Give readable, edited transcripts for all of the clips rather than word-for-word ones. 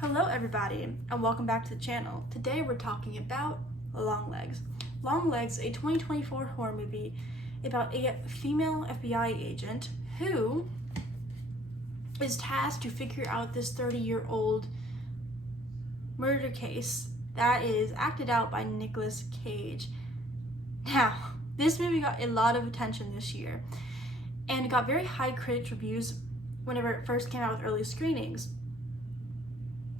Hello everybody and welcome back to the channel. Today we're talking about LongLegs. LongLegs, a 2024 horror movie about a female FBI agent who is tasked to figure out this 30-year-old murder case that is acted out by Nicolas Cage. Now, this movie got a lot of attention this year and it got very high critics reviews whenever it first came out with early screenings.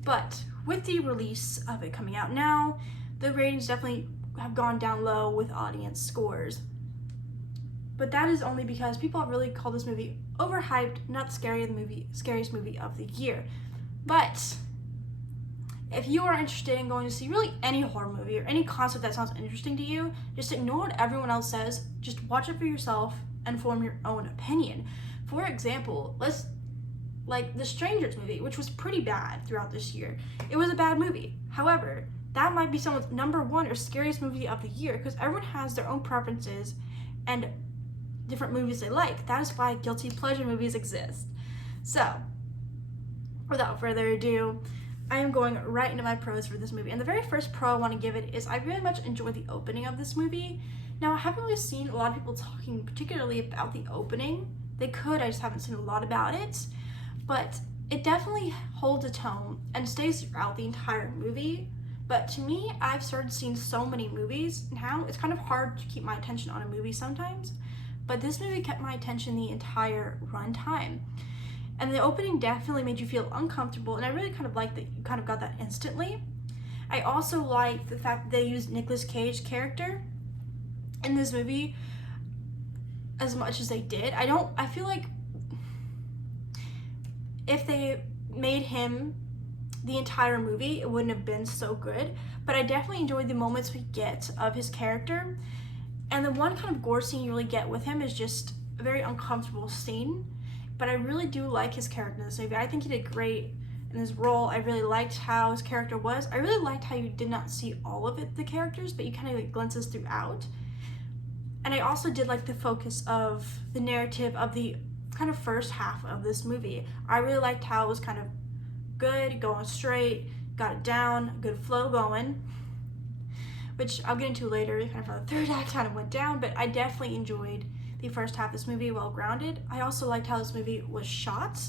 But with the release of it coming out now, the ratings definitely have gone down low with audience scores. But that is only because people have really called this movie overhyped, not scariest movie of the year. But if you are interested in going to see really any horror movie or any concept that sounds interesting to you, just ignore what everyone else says, just watch it for yourself and form your own opinion. For example, like the Strangers movie, which was pretty bad throughout this year. It was a bad movie. However, that might be someone's #1 or scariest movie of the year because everyone has their own preferences and different movies they like. That is why guilty pleasure movies exist. So, without further ado, I am going right into my pros for this movie. And the very first pro I want to give it is I really much enjoyed the opening of this movie. Now, I haven't really seen a lot of people talking particularly about the opening. They could, I just haven't seen a lot about it. But it definitely holds a tone and stays throughout the entire movie. But to me, I've started seeing so many movies now, it's kind of hard to keep my attention on a movie sometimes. But this movie kept my attention the entire runtime. And the opening definitely made you feel uncomfortable, and I really kind of like that you kind of got that instantly. I also like the fact that they used Nicolas Cage's character in this movie as much as they did. I feel like if they made him the entire movie, it wouldn't have been so good. But I definitely enjoyed the moments we get of his character. And the one kind of gore scene you really get with him is just a very uncomfortable scene. But I really do like his character in this movie. I think he did great in his role. I really liked how his character was. I really liked how you did not see all of the characters, but you kind of like glimpses throughout. And I also did like the focus of the narrative of the kind of first half of this movie. I really liked how it was kind of good, going straight, got it down, good flow going, which I'll get into later, kind of how the third act kind of went down, but I definitely enjoyed the first half of this movie, well grounded. I also liked how this movie was shot.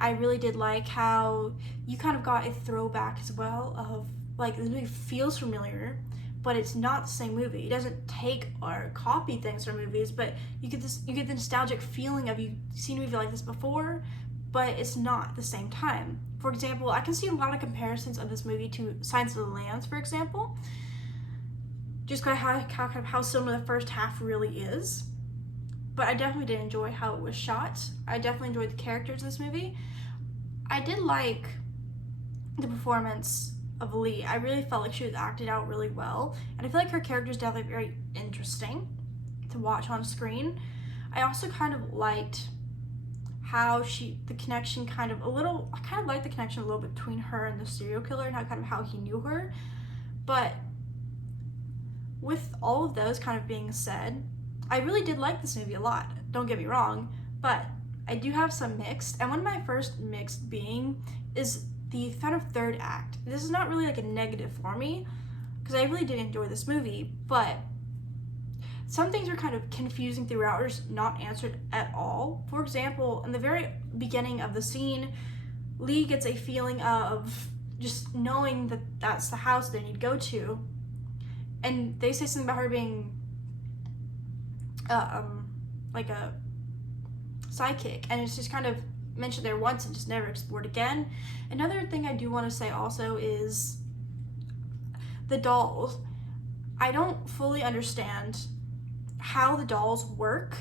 I really did like how you kind of got a throwback as well of like this movie feels familiar, but it's not the same movie. It doesn't take or copy things from movies, but you get the nostalgic feeling of you've seen a movie like this before, but it's not at the same time. For example, I can see a lot of comparisons of this movie to Silence of the Lambs, for example, just kind of how similar the first half really is. But I definitely did enjoy how it was shot. I definitely enjoyed the characters in this movie. I did like the performance of Lee. I really felt like she was acted out really well, and I feel like her character is definitely very interesting to watch on screen. I also kind of liked how the connection I kind of liked the connection a little bit between her and the serial killer and how he knew her. But with all of those kind of being said, I really did like this movie a lot, don't get me wrong, but I do have some mixed, and one of my first mixed is the kind of third act. This is not really like a negative for me, because I really did enjoy this movie, but some things are kind of confusing throughout or just not answered at all. For example, in the very beginning of the scene, Lee gets a feeling of just knowing that that's the house they need to go to, and they say something about her being like a sidekick, and it's just kind of mentioned there once and just never explored again. Another thing I do want to say also is the dolls. I don't fully understand how the dolls work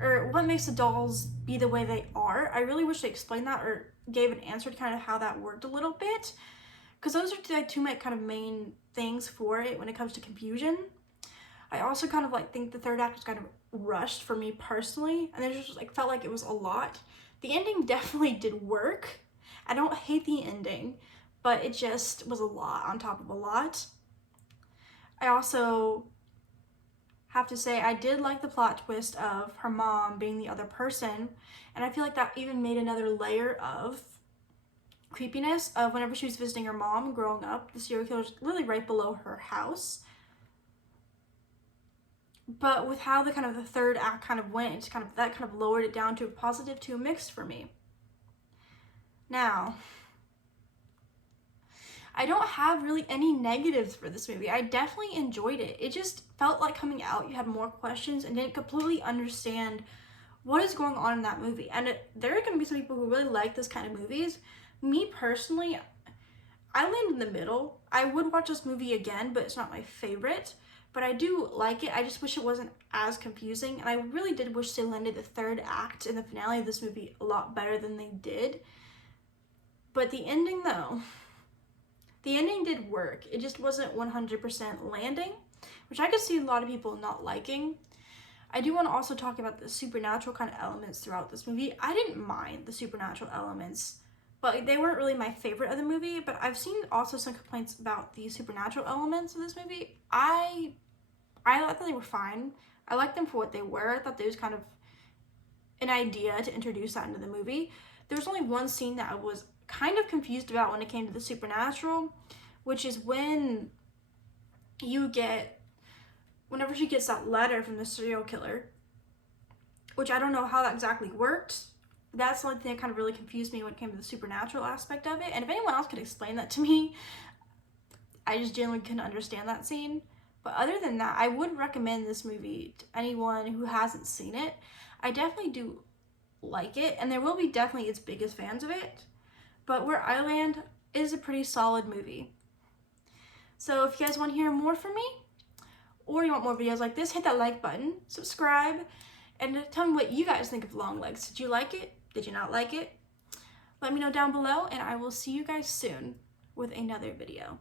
or what makes the dolls be the way they are. I really wish they explained that or gave an answer to kind of how that worked a little bit, because those are two kind of main things for it when it comes to confusion. I also kind of think the third act was kind of rushed for me personally, and it just felt like it was a lot. The ending definitely did work. I don't hate the ending, but it just was a lot on top of a lot. I also have to say I did like the plot twist of her mom being the other person, and I feel like that even made another layer of creepiness of whenever she was visiting her mom growing up. The serial killer's literally right below her house. But with how the third act kind of went, that kind of lowered it down to a positive to a mixed for me. Now, I don't have really any negatives for this movie. I definitely enjoyed it. It just felt like coming out, you had more questions and didn't completely understand what is going on in that movie. And there are going to be some people who really like this kind of movies. Me personally, I land in the middle. I would watch this movie again, but it's not my favorite. But I do like it. I just wish it wasn't as confusing. And I really did wish they landed the third act and the finale of this movie a lot better than they did. But the ending, though, the ending did work. It just wasn't 100% landing, which I could see a lot of people not liking. I do want to also talk about the supernatural kind of elements throughout this movie. I didn't mind the supernatural elements, but they weren't really my favorite of the movie. But I've seen also some complaints about the supernatural elements of this movie. I thought they were fine. I liked them for what they were. I thought there was kind of an idea to introduce that into the movie. There was only one scene that I was kind of confused about when it came to the supernatural, which is whenever she gets that letter from the serial killer, which I don't know how that exactly worked. That's the only thing that kind of really confused me when it came to the supernatural aspect of it. And if anyone else could explain that to me, I just generally couldn't understand that scene. But other than that, I would recommend this movie to anyone who hasn't seen it. I definitely do like it, and there will be definitely its biggest fans of it. But where I land is a pretty solid movie. So if you guys want to hear more from me, or you want more videos like this, hit that like button, subscribe, and tell me what you guys think of LongLegs. Did you like it? Did you not like it? Let me know down below, and I will see you guys soon with another video.